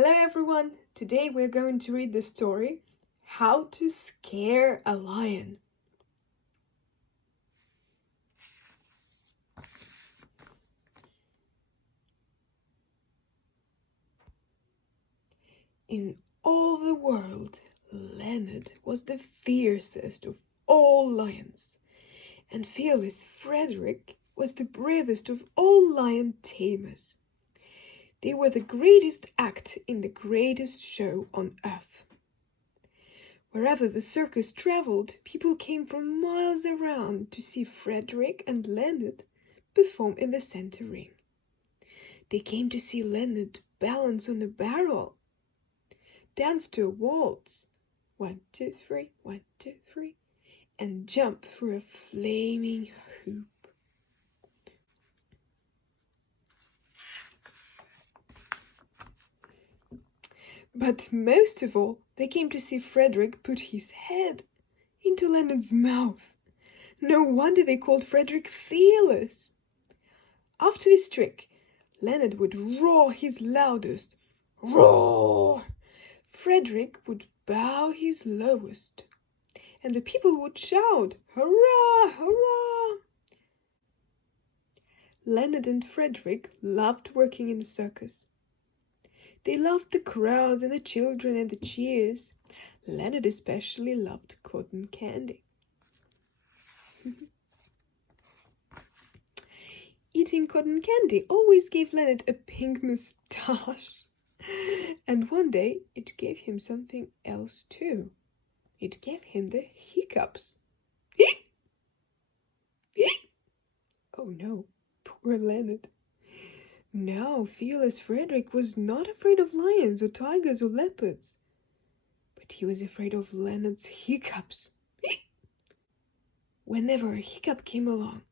Hello everyone! Today we're going to read the story How to Scare a Lion. In all the world, Leonard was the fiercest of all lions, and fearless Frederick was the bravest of all lion tamers. They were the greatest act in the greatest show on earth. Wherever the circus traveled, people came from miles around to see Frederick and Leonard perform in the center ring. They came to see Leonard balance on a barrel, dance to a waltz, 1, 2, 3, 1, 2, 3, and jump through a flaming hoop. But most of all, they came to see Frederick put his head into Leonard's mouth. No wonder they called Frederick fearless. After this trick, Leonard would roar his loudest. Roar! Frederick would bow his lowest, and the people would shout, Hurrah! Hurrah! Leonard and Frederick loved working in the circus. They loved the crowds and the children and the cheers. Leonard especially loved cotton candy. Eating cotton candy always gave Leonard a pink moustache. And one day it gave him something else too. It gave him the hiccups. Oh no, poor Leonard. Now, fearless Frederick was not afraid of lions or tigers or leopards, but he was afraid of Leonard's hiccups. Whenever a hiccup came along,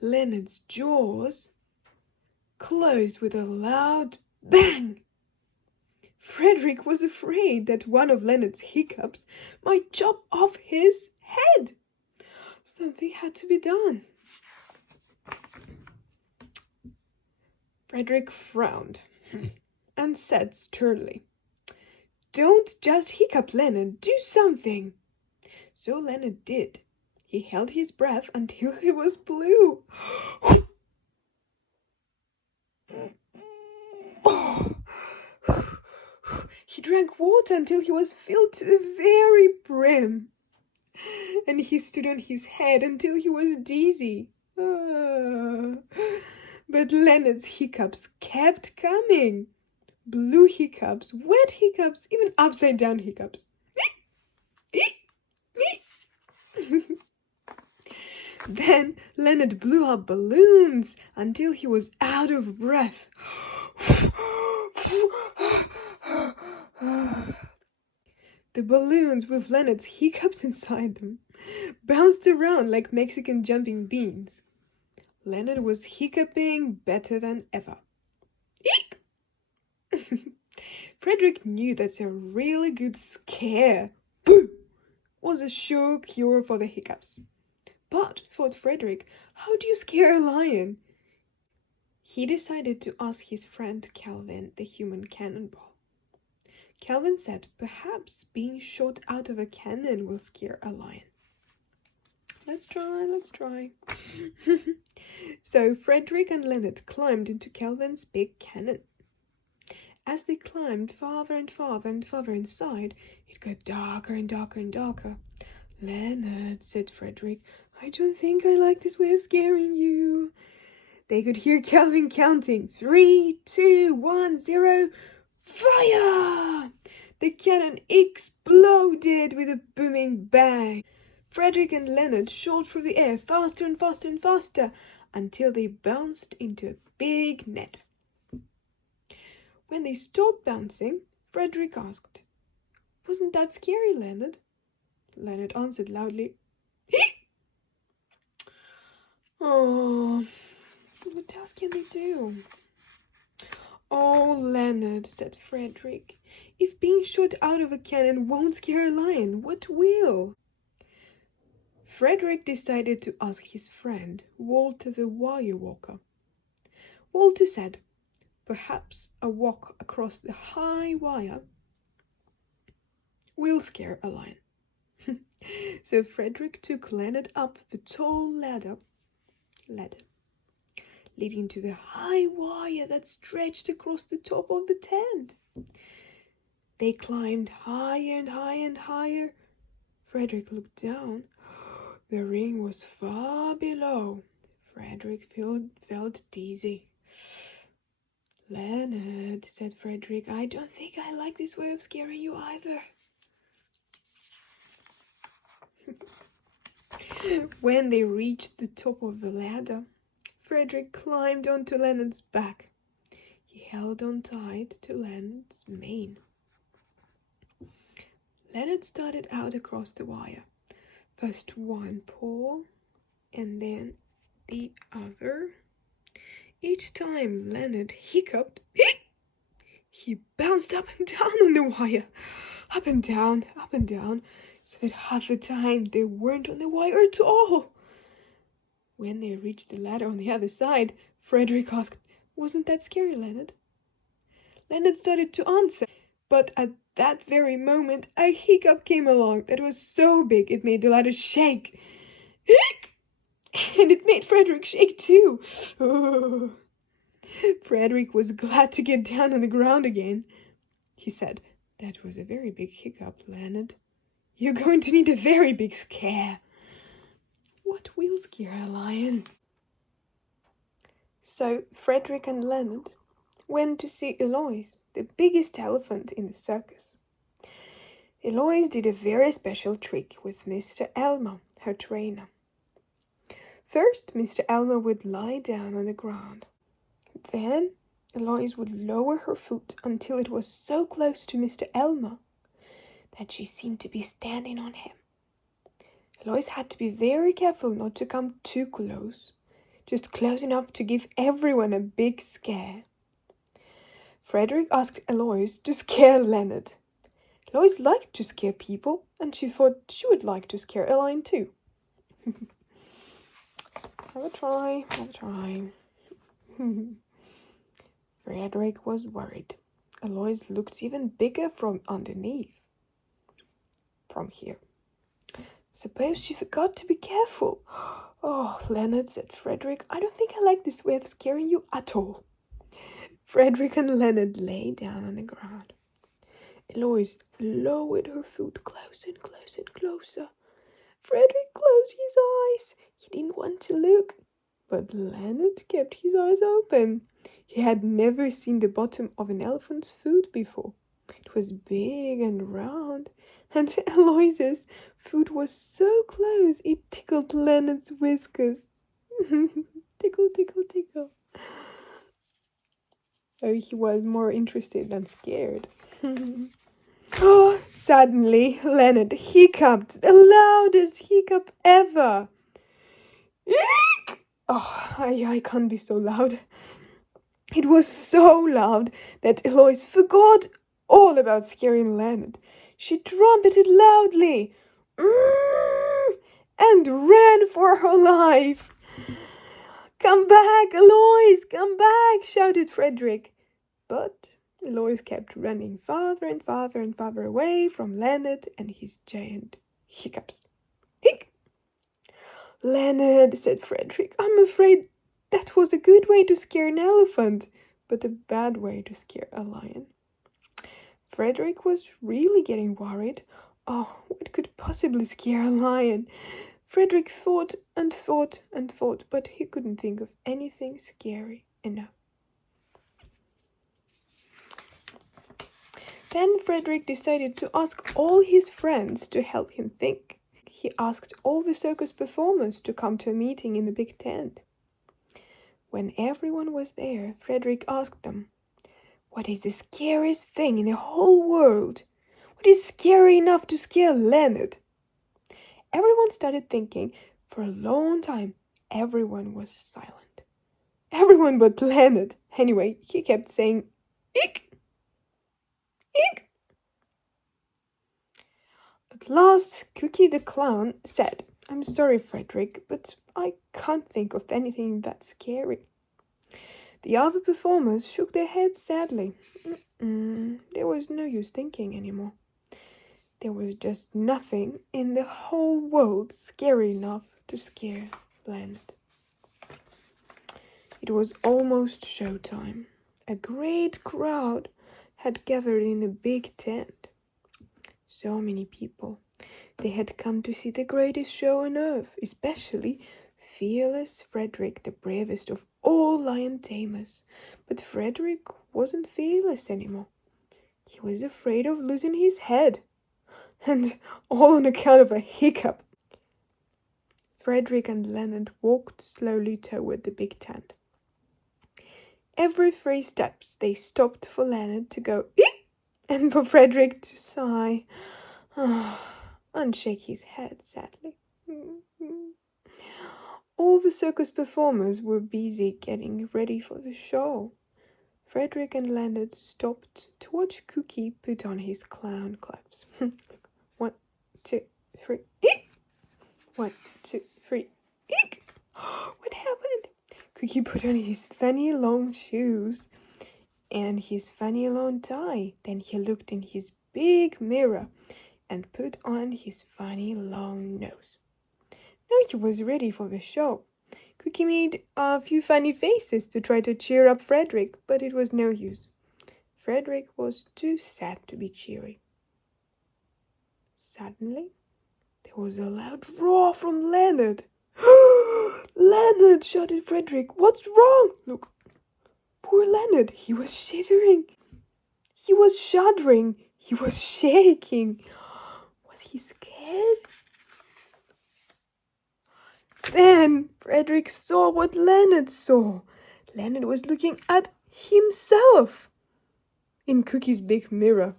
Leonard's jaws closed with a loud bang. Frederick was afraid that one of Leonard's hiccups might chop off his head. Something had to be done. Frederick frowned and said sternly, "Don't just hiccup, Leonard. Do something." So Leonard did. He held his breath until he was blue. He drank water until he was filled to the very brim. And he stood on his head until he was dizzy. But Leonard's hiccups kept coming. Blue hiccups, wet hiccups, even upside-down hiccups. Then Leonard blew up balloons until he was out of breath. The balloons with Leonard's hiccups inside them bounced around like Mexican jumping beans. Leonard was hiccuping better than ever. Frederick knew that a really good scare was a sure cure for the hiccups. But, thought Frederick, how do you scare a lion? He decided to ask his friend Calvin, the human cannonball. Calvin said perhaps being shot out of a cannon will scare a lion. Let's try. So Frederick and Leonard climbed into Calvin's big cannon. As they climbed farther and farther and farther inside, it got darker and darker and darker. "Leonard," said Frederick, "I don't think I like this way of scaring you." They could hear Calvin counting, 3, 2, 1, 0, fire! The cannon exploded with a booming bang. Frederick and Leonard shot through the air faster and faster and faster until they bounced into a big net. When they stopped bouncing, Frederick asked, "Wasn't that scary, Leonard?" Leonard answered loudly, "Oh, what else can they do?" "Oh, Leonard," said Frederick, "if being shot out of a cannon won't scare a lion, what will?" Frederick decided to ask his friend, Walter the Wire Walker. Walter said, perhaps a walk across the high wire will scare a lion. So Frederick took Leonard up the tall ladder leading to the high wire that stretched across the top of the tent. They climbed higher and higher and higher. Frederick looked down. The ring was far below. Frederick felt dizzy. Leonard, said Frederick, I don't think I like this way of scaring you either. When they reached the top of the ladder, Frederick climbed onto Leonard's back. He held on tight to Leonard's mane. Leonard started out across the wire. First one paw, and then the other. Each time Leonard hiccuped, he bounced up and down on the wire. Up and down, so that half the time they weren't on the wire at all. When they reached the ladder on the other side, Frederick asked, Wasn't that scary, Leonard? Leonard started to answer, but at that very moment a hiccup came along that was so big it made the ladder shake. And it made Frederick shake too. Oh. Frederick was glad to get down on the ground again. He said, That was a very big hiccup, Leonard. You're going to need a very big scare. What will scare a lion? So Frederick and Leonard went to see Eloise, the biggest elephant in the circus. Eloise did a very special trick with Mr. Elmer, her trainer. First, Mr. Elmer would lie down on the ground. Then, Eloise would lower her foot until it was so close to Mr. Elmer that she seemed to be standing on him. Eloise had to be very careful not to come too close, just close enough to give everyone a big scare. Frederick asked Eloise to scare Leonard. Eloise liked to scare people, and she thought she would like to scare a lion too. Have a try. Frederick was worried. Eloise looked even bigger from underneath. From here. Suppose she forgot to be careful. Oh, Leonard, said Frederick, I don't think I like this way of scaring you at all. Frederick and Leonard lay down on the ground. Eloise lowered her foot closer and closer and closer. Frederick closed his eyes. He didn't want to look, but Leonard kept his eyes open. He had never seen the bottom of an elephant's foot before. It was big and round, and Eloise's foot was so close it tickled Leonard's whiskers. Tickle, tickle, tickle. Oh, he was more interested than scared. Oh, suddenly, Leonard hiccuped, the loudest hiccup ever. Oh, I can't be so loud. It was so loud that Eloise forgot all about scaring Leonard. She trumpeted loudly and ran for her life. Come back, Eloise, come back, shouted Frederick. But Eloise kept running farther and farther and farther away from Leonard and his giant hiccups. Hic! Leonard, said Frederick, I'm afraid that was a good way to scare an elephant, but a bad way to scare a lion. Frederick was really getting worried. Oh, what could possibly scare a lion? Frederick thought and thought and thought, but he couldn't think of anything scary enough. Then Frederick decided to ask all his friends to help him think. He asked all the circus performers to come to a meeting in the big tent. When everyone was there, Frederick asked them, What is the scariest thing in the whole world? What is scary enough to scare Leonard? Everyone started thinking. For a long time, everyone was silent. Everyone but Leonard. Anyway, he kept saying, Eek! Eek! At last, Cookie the Clown said, I'm sorry, Frederick, but I can't think of anything that's scary. The other performers shook their heads sadly. There was no use thinking anymore. There was just nothing in the whole world scary enough to scare Leonard. It was almost showtime. A great crowd had gathered in the big tent. So many people. They had come to see the greatest show on earth, especially fearless Frederick, the bravest of all lion tamers. But Frederick wasn't fearless anymore. He was afraid of losing his head. And all on account of a hiccup. Frederick and Leonard walked slowly toward the big tent. Every 3 steps they stopped for Leonard to go eek and for Frederick to sigh and shake his head sadly. All the circus performers were busy getting ready for the show. Frederick and Leonard stopped to watch Cookie put on his clown clothes. 1, 2, 3, eek! 1, 2, 3, eek! What happened? Cookie put on his funny long shoes and his funny long tie. Then he looked in his big mirror and put on his funny long nose. Now he was ready for the show. Cookie made a few funny faces to try to cheer up Frederick, but it was no use. Frederick was too sad to be cheery. Suddenly, there was a loud roar from Leonard. "Leonard!" shouted Frederick. "What's wrong?" Look, poor Leonard. He was shivering. He was shuddering. He was shaking. Was he scared? Then Frederick saw what Leonard saw. Leonard was looking at himself in Cookie's big mirror.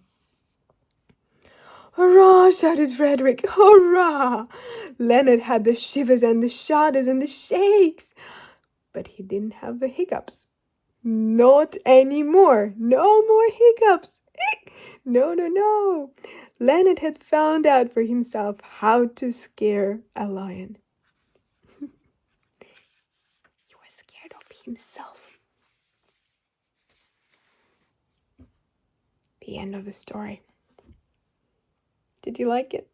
"Hurrah!" shouted Frederick. "Hurrah!" Leonard had the shivers and the shudders and the shakes, but he didn't have the hiccups. Not anymore. No more hiccups. No, no, no. Leonard had found out for himself how to scare a lion. He was scared of himself. The end of the story. Did you like it?